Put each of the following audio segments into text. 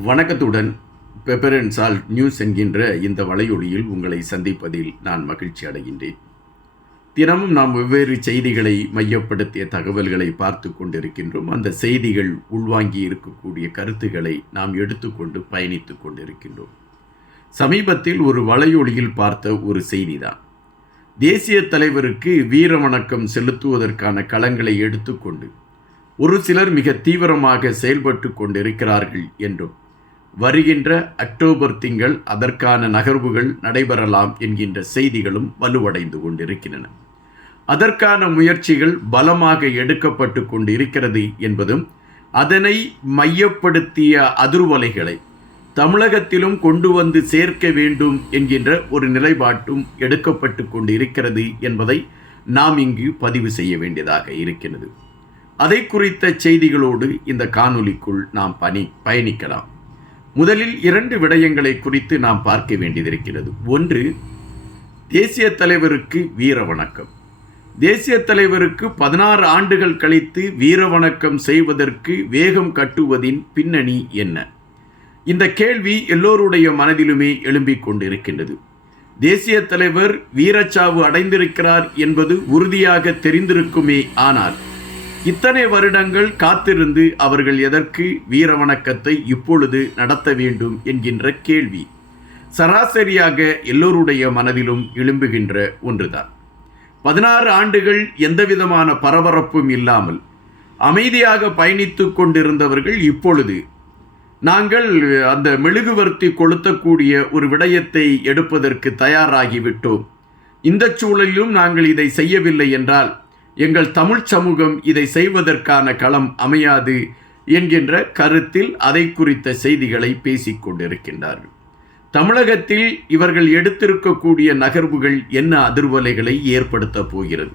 வணக்கத்துடன் pepper and salt news என்கின்ற இந்த வலையொலியில் உங்களை சந்திப்பதில் நான் மகிழ்ச்சி அடைகின்றேன். தினமும் நாம் வெவ்வேறு செய்திகளை மையப்படுத்திய தகவல்களை பார்த்து கொண்டிருக்கின்றோம். அந்த செய்திகள் உள்வாங்கி இருக்கக்கூடிய கருத்துக்களை நாம் எடுத்துக்கொண்டு பயணித்து கொண்டிருக்கின்றோம். சமீபத்தில் ஒரு வலையொலியில் பார்த்த ஒரு செய்திதான், தேசிய தலைவருக்கு வீர வணக்கம் செலுத்துவதற்கான களங்களை எடுத்துக்கொண்டு ஒரு சிலர் மிக தீவிரமாக செயல்பட்டு கொண்டிருக்கிறார்கள் என்றும் வருகின்ற அக்டோபர் திங்கள் அதற்கான நகர்வுகள் நடைபெறலாம் என்கின்ற செய்திகளும் வலுவடைந்து கொண்டிருக்கின்றன. அதற்கான முயற்சிகள் பலமாக எடுக்கப்பட்டு கொண்டிருக்கிறது என்பதும், அதனை மையப்படுத்திய அதிர்வலைகளை தமிழகத்திலும் கொண்டு வந்து சேர்க்க வேண்டும் என்கின்ற ஒரு நிலைப்பாட்டும் எடுக்கப்பட்டு கொண்டிருக்கிறது என்பதை நாம் இங்கு பதிவு செய்ய வேண்டியதாக இருக்கிறது. அதை குறித்த செய்திகளோடு இந்த காணொலிக்குள் நாம் பயணிக்கலாம். முதலில் 2 விடயங்களை குறித்து நாம் பார்க்க வேண்டியதிருக்கிறது. ஒன்று, தேசிய தலைவருக்கு வீர வணக்கம். தேசிய தலைவருக்கு 16 ஆண்டுகள் கழித்து வீர வணக்கம் செய்வதற்கு வேகம் கட்டுவதின் பின்னணி என்ன? இந்த கேள்வி எல்லோருடைய மனதிலுமே எழும்பிக் கொண்டிருக்கின்றது. தேசிய தலைவர் வீரச்சாவு அடைந்திருக்கிறார் என்பது உறுதியாக தெரிந்திருக்குமே, ஆனால் இத்தனை வருடங்கள் காத்திருந்து அவர்கள் எதற்கு வீர வணக்கத்தை இப்பொழுது நடத்த வேண்டும் என்கின்ற கேள்வி சராசரியாக எல்லோருடைய மனதிலும் எழும்புகின்ற ஒன்றுதான். 16 ஆண்டுகள் எந்தவிதமான பரபரப்பும் இல்லாமல் அமைதியாக பயணித்து கொண்டிருந்தவர்கள் இப்பொழுது நாங்கள் அந்த மெழுகுவர்த்தி கொளுத்தக்கூடிய ஒரு விடயத்தை எடுப்பதற்கு தயாராகிவிட்டோம், இந்த சூழலிலும் நாங்கள் இதை செய்யவில்லை என்றால் எங்கள் தமிழ் சமூகம் இதை செய்வதற்கான களம் அமையாது என்கின்ற கருத்தில் அதை குறித்த செய்திகளை பேசிக் கொண்டிருக்கின்றார்கள். தமிழகத்தில் இவர்கள் எடுத்திருக்கக்கூடிய நகர்வுகள் என்ன அதிர்வலைகளை ஏற்படுத்த போகிறது?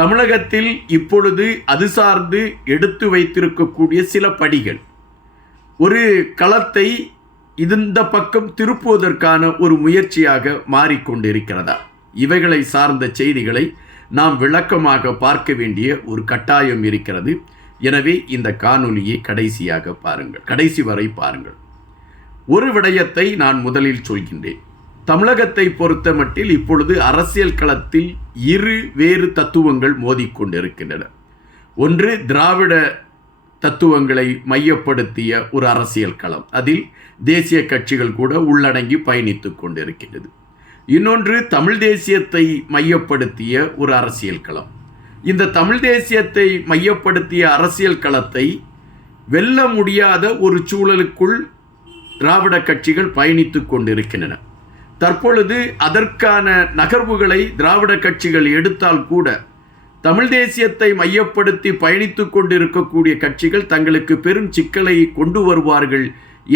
தமிழகத்தில் இப்பொழுது அது சார்ந்து எடுத்து வைத்திருக்கக்கூடிய சில படிகள் ஒரு களத்தை இந்த பக்கம் திருப்புவதற்கான ஒரு முயற்சியாக மாறிக்கொண்டிருக்கிறதா? இவைகளை சார்ந்த செய்திகளை நாம் விளக்கமாக பார்க்க வேண்டிய ஒரு கட்டாயம் இருக்கிறது. எனவே இந்த காணொலியை கடைசியாக பாருங்கள், கடைசி வரை பாருங்கள். ஒரு விடயத்தை நான் முதலில் சொல்கின்றேன். தமிழகத்தை பொறுத்த மட்டில் இப்பொழுது அரசியல் களத்தில் 2 வேறு தத்துவங்கள் மோதிக்கொண்டிருக்கின்றன. ஒன்று, திராவிட தத்துவங்களை மையப்படுத்திய ஒரு அரசியல் களம், அதில் தேசிய கட்சிகள் கூட உள்ளடங்கி பயணித்து கொண்டிருக்கின்றது. இன்னொன்று, தமிழ் தேசியத்தை மையப்படுத்திய ஒரு அரசியல் களம். இந்த தமிழ் தேசியத்தை மையப்படுத்திய அரசியல் களத்தை வெல்ல முடியாத ஒரு சூழலுக்குள் திராவிட கட்சிகள் பயணித்து கொண்டிருக்கின்றன. தற்பொழுது அதற்கான நகர்வுகளை திராவிட கட்சிகள் எடுத்தால் கூட தமிழ் தேசியத்தை மையப்படுத்தி பயணித்து கொண்டிருக்கக்கூடிய கட்சிகள் தங்களுக்கு பெரும் சிக்கலை கொண்டு வருவார்கள்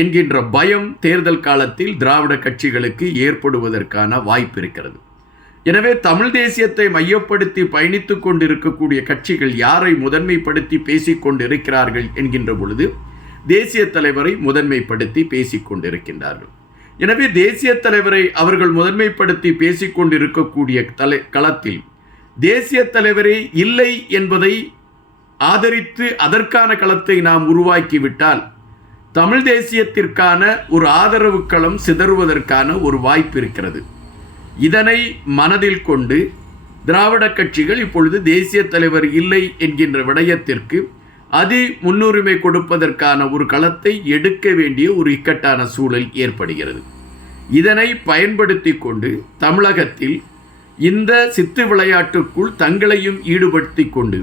என்கின்ற பயம் தேர்தல் காலத்தில் திராவிட கட்சிகளுக்கு ஏற்படுவதற்கான வாய்ப்பு இருக்கிறது. எனவே தமிழ் தேசியத்தை மையப்படுத்தி பயணித்து கொண்டிருக்கக்கூடிய கட்சிகள் யாரை முதன்மைப்படுத்தி பேசிக்கொண்டிருக்கிறார்கள் என்கின்ற பொழுது தேசிய தலைவரை முதன்மைப்படுத்தி பேசிக்கொண்டிருக்கின்றார்கள். எனவே தேசிய தலைவரை அவர்கள் முதன்மைப்படுத்தி பேசிக்கொண்டிருக்கக்கூடிய களத்தில் தேசிய தலைவரே இல்லை என்பதை ஆதரித்து அதற்கான களத்தை நாம் உருவாக்கிவிட்டால் தமிழ் தேசியத்திற்கான ஒரு ஆதரவு களம் சிதறுவதற்கான ஒரு வாய்ப்பு இருக்கிறது. இதனை மனதில் கொண்டு திராவிட கட்சிகள் இப்பொழுது தேசிய தலைவர் இல்லை என்கின்ற விடயத்திற்கு முன்னுரிமை கொடுப்பதற்கான ஒரு களத்தை எடுக்க வேண்டிய ஒரு இக்கட்டான சூழல் ஏற்படுகிறது. இதனை பயன்படுத்தி கொண்டு தமிழகத்தில் இந்த சித்து விளையாட்டுக்குள் தங்களையும் ஈடுபடுத்தி கொண்டு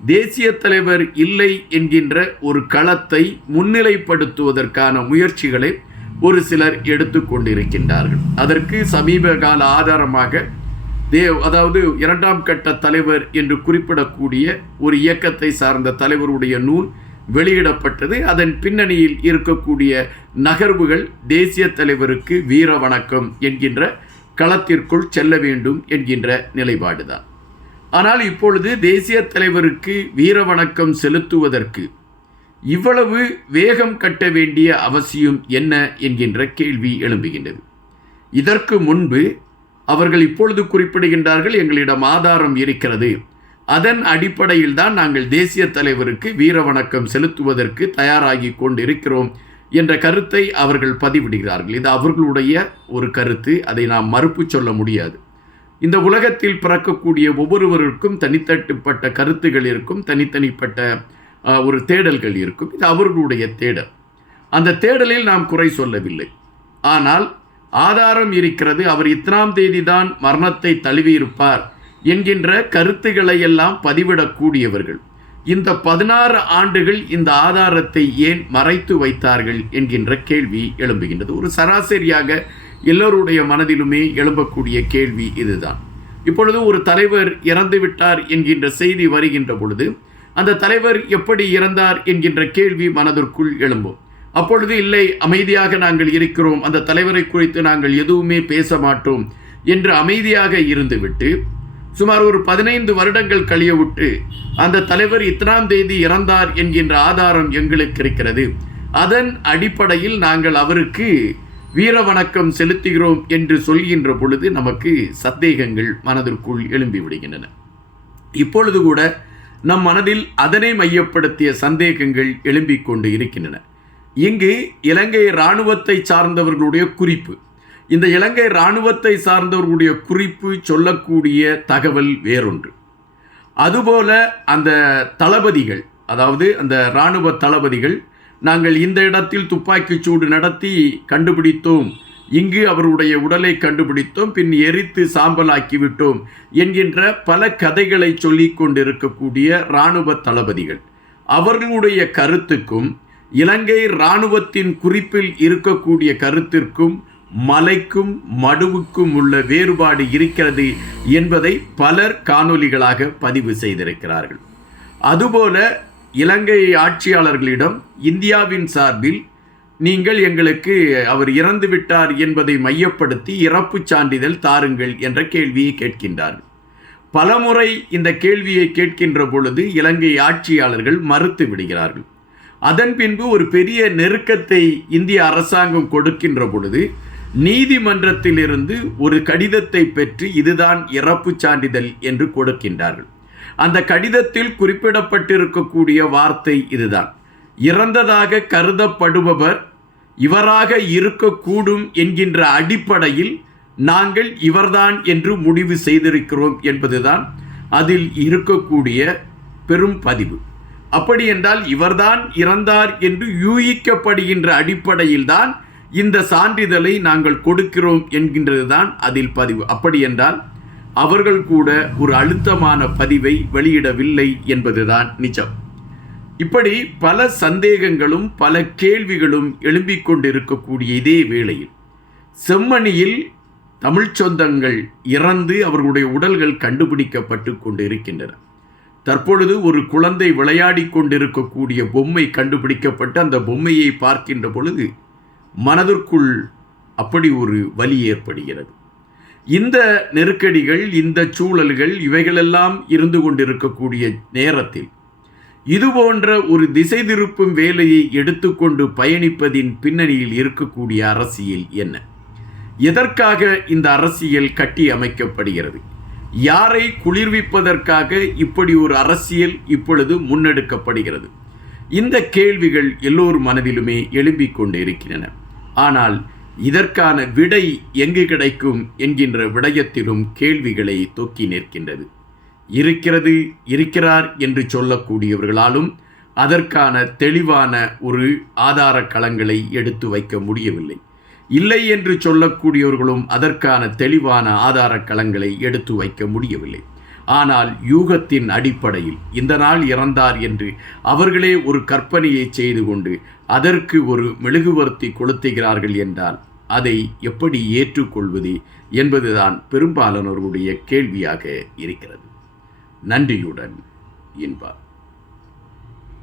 தேசிய தலைவர் இல்லை என்கின்ற ஒரு களத்தை முன்னிலைப்படுத்துவதற்கான முயற்சிகளை ஒரு சிலர் எடுத்து கொண்டிருக்கின்றார்கள். அதற்கு சமீப கால ஆதாரமாக அதாவது 2ஆம் கட்ட தலைவர் என்று குறிப்பிடக்கூடிய ஒரு இயக்கத்தை சார்ந்த தலைவருடைய நூல் வெளியிடப்பட்டது. அதன் பின்னணியில் இருக்கக்கூடிய நகர்வுகள் தேசிய தலைவருக்கு வீர வணக்கம் என்கின்ற களத்திற்குள் செல்ல வேண்டும் என்கின்ற நிலைப்பாடுதான். ஆனால் இப்பொழுது தேசிய தலைவருக்கு வீர வணக்கம் செலுத்துவதற்கு இவ்வளவு வேகம் கட்ட வேண்டிய அவசியம் என்ன என்கின்ற கேள்வி எழும்புகின்றது. இதற்கு முன்பு அவர்கள் இப்பொழுது குறிப்பிடுகின்றார்கள், எங்களிடம் ஆதாரம் இருக்கிறது, அதன் அடிப்படையில் தான் நாங்கள் தேசிய தலைவருக்கு வீர வணக்கம் செலுத்துவதற்கு தயாராகி கொண்டிருக்கிறோம் என்ற கருத்தை அவர்கள் பதிவிடுகிறார்கள். இது அவர்களுடைய ஒரு கருத்து, அதை நாம் மறுப்பு சொல்ல முடியாது. இந்த உலகத்தில் பிறக்கக்கூடிய ஒவ்வொருவருக்கும் தனித்தட்டுப்பட்ட கருத்துகள் இருக்கும், தனித்தனிப்பட்ட ஒரு தேடல்கள் இருக்கும். இது அவர்களுடைய தேடல். அந்த தேடலில் நாம் குறை சொல்லவில்லை. ஆனால் ஆதாரம் இருக்கிறது. அவர் இத்தனாம் தேதி தான் மரணத்தை தழுவியிருப்பார் என்கின்ற கருத்துக்களை எல்லாம் பதிவிடக்கூடியவர்கள் இந்த 16 ஆண்டுகள் இந்த ஆதாரத்தை ஏன் மறைத்து வைத்தார்கள் என்கின்ற கேள்வி எழும்புகின்றது. ஒரு சராசரியாக எல்லோருடைய மனதிலுமே எழும்பக்கூடிய கேள்வி இதுதான். இப்பொழுது ஒரு தலைவர் இறந்து விட்டார் என்கின்ற செய்தி வருகின்ற பொழுது அந்த தலைவர் எப்படி இறந்தார் என்கின்ற கேள்வி மனதிற்குள் எழும்பும். அப்பொழுது இல்லை, அமைதியாக நாங்கள் இருக்கிறோம், அந்த தலைவரை குறித்து நாங்கள் எதுவுமே பேச மாட்டோம் என்று அமைதியாக இருந்துவிட்டு சுமார் ஒரு 15 வருடங்கள் கழியவிட்டு அந்த தலைவர் இத்தனாம் தேதி இறந்தார் என்கின்ற ஆதாரம் எங்களுக்கு இருக்கிறது, அதன் அடிப்படையில் நாங்கள் அவருக்கு வீர வணக்கம் செலுத்துகிறோம் என்று சொல்கின்ற பொழுது நமக்கு சந்தேகங்கள் மனதிற்குள் எழும்பி விடுகின்றன. இப்பொழுது கூட நம் மனதில் அதனை மையப்படுத்திய சந்தேகங்கள் எழும்பிக் கொண்டு இருக்கின்றன. இங்கு இலங்கை இராணுவத்தை சார்ந்தவர்களுடைய குறிப்பு, இந்த இலங்கை இராணுவத்தை சார்ந்தவர்களுடைய குறிப்பு சொல்லக்கூடிய தகவல் வேறொன்று. அதுபோல அந்த தளபதிகள், அதாவது அந்த இராணுவ தளபதிகள், நாங்கள் இந்த இடத்தில் துப்பாக்கிச் சூடு நடத்தி கண்டுபிடித்தோம், இங்கு அவருடைய உடலை கண்டுபிடித்தோம், பின் எரித்து சாம்பலாக்கிவிட்டோம் என்கின்ற பல கதைகளை சொல்லிக் கொண்டிருக்கக்கூடிய இராணுவ தளபதிகள், அவர்களுடைய கருத்துக்கும் இலங்கை இராணுவத்தின் குறிப்பில் இருக்கக்கூடிய கருத்திற்கும் மலைக்கும் மடுவுக்கும் உள்ள வேறுபாடு இருக்கிறது என்பதை பலர் காணொலிகளாக பதிவு செய்திருக்கிறார்கள். அதுபோல இலங்கை ஆட்சியாளர்களிடம் இந்தியாவின் சார்பில் நீங்கள் எங்களுக்கு அவர் இறந்து விட்டார் என்பதை மையப்படுத்தி இறப்பு சான்றிதழ் தாருங்கள் என்ற கேள்வியை கேட்கின்றார்கள். பலமுறை இந்த கேள்வியை கேட்கின்ற பொழுது இலங்கை ஆட்சியாளர்கள் மறுத்து விடுகிறார்கள். அதன் பின்பு ஒரு பெரிய நெருக்கத்தை இந்திய அரசாங்கம் கொடுக்கின்ற பொழுது நீதிமன்றத்திலிருந்து ஒரு கடிதத்தை பெற்று இதுதான் இறப்பு சான்றிதழ் என்று கொடுக்கின்றார்கள். அந்த கடிதத்தில் குறிப்பிடப்பட்டிருக்கக்கூடிய வார்த்தை இதுதான்: இறந்ததாக கருதப்படுபவர் இவராக இருக்கக்கூடும் என்கின்ற அடிப்படையில் நாங்கள் இவர்தான் என்று முடிவு செய்திருக்கிறோம் என்பதுதான் அதில் இருக்கக்கூடிய பெரும் பதிவு. அப்படி என்றால் இவர்தான் இறந்தார் என்று யூகிக்கப்படுகின்ற அடிப்படையில் தான் இந்த சான்றிதழை நாங்கள் கொடுக்கிறோம் என்கின்றது தான் அதில் பதிவு. அப்படி என்றால் அவர்கள் கூட ஒரு அழுத்தமான பதிவை வெளியிடவில்லை என்பதுதான் நிஜம். இப்படி பல சந்தேகங்களும் பல கேள்விகளும் எழும்பிக் கொண்டிருக்கக்கூடிய இதே வேளையில் செம்மணியில் தமிழ் சொந்தங்கள் இறந்து அவர்களுடைய உடல்கள் கண்டுபிடிக்கப்பட்டு கொண்டு இருக்கின்றன. தற்பொழுது ஒரு குழந்தை விளையாடி கொண்டிருக்கக்கூடிய பொம்மை கண்டுபிடிக்கப்பட்டு அந்த பொம்மையை பார்க்கின்ற பொழுது மனதிற்குள் அப்படி ஒரு வலி ஏற்படுகிறது. இந்த நெருக்கடிகள், இந்த சூழல்கள், இவைகளெல்லாம் இருந்து கொண்டிருக்கக்கூடிய நேரத்தில் இதுபோன்ற ஒரு திசை திருப்பும் வேலையை எடுத்துக்கொண்டு பயணிப்பதின் பின்னணியில் இருக்கக்கூடிய அரசியல் என்ன? எதற்காக இந்த அரசியல் கட்டி அமைக்கப்படுகிறது? யாரை குளிர்விப்பதற்காக இப்படி ஒரு அரசியல் இப்பொழுது முன்னெடுக்கப்படுகிறது? இந்த கேள்விகள் எல்லோர் மனதிலுமே எழும்பிக் கொண்டு இருக்கின்றன. ஆனால் இதற்கான விடை எங்கு கிடைக்கும் என்கின்ற விடயத்திலும் கேள்விகளை தொக்கி நிற்கின்றது. இருக்கிறார் என்று சொல்லக்கூடியவர்களாலும் அதற்கான தெளிவான ஒரு ஆதார களங்களை எடுத்து வைக்க முடியவில்லை. இல்லை என்று சொல்லக்கூடியவர்களும் அதற்கான தெளிவான ஆதார களங்களை எடுத்து வைக்க முடியவில்லை. ஆனால் யூகத்தின் அடிப்படையில் இந்த நாள் இறந்தார் என்று அவர்களே ஒரு கற்பனையை செய்து கொண்டு அதற்கு ஒரு மெழுகுவர்த்தி கொளுத்துகிறார்கள் என்றால் அதை எப்படி ஏற்றுக்கொள்வது என்பதுதான் பெரும்பாலானோருடைய கேள்வியாக இருக்கிறது. நன்றியுடன் இன்பா.